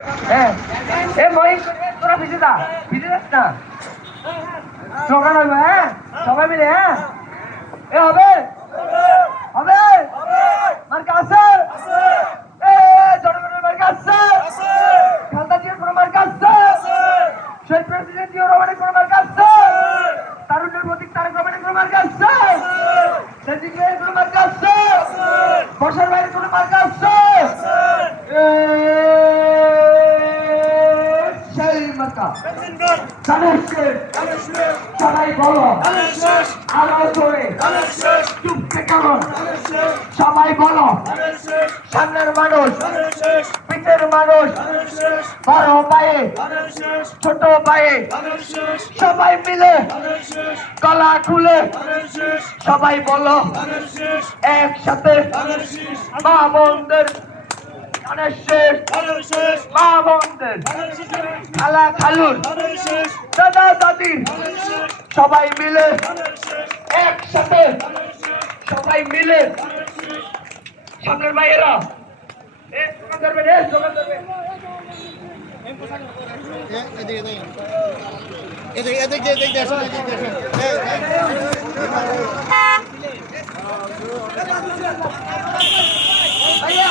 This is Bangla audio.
হ্যাঁ এ মই তোরা ভিজে যাস না স্লোগান হইবে হ্যাঁ সবাই মিলে হ্যাঁ এ হবে হবে মার্কা আছে এ জনগণের মার্কা আছে খালদা জিয়ার কোনো মার্কা আছে শহীদ প্রেসিডেন্ট জিয়াউর রহমানের কোনো মার্কা আছে তারুণ্যের প্রতীক তারেক রহমানের কোনো মার্কা আছে সেদিক ভাইয়ের কোনো মার্কা আছে বর্ষার ভাইয়ের কোনো মার্কা আছে সবাই বলো আরো জোরে চুপতে কেমন সবাই বলো সামনের মানুষ পিঠের মানুষ বড় পায়ে ছোট পায়ে সবাই মিলে গলা খুলে সবাই বলো একসাথে মা বোনদের মা বোনদের খালা খালুর দাদা দাদির সবাই মিলে একসাথে সবাই মিলে সামনের ভাইয়েরা ভাইয়া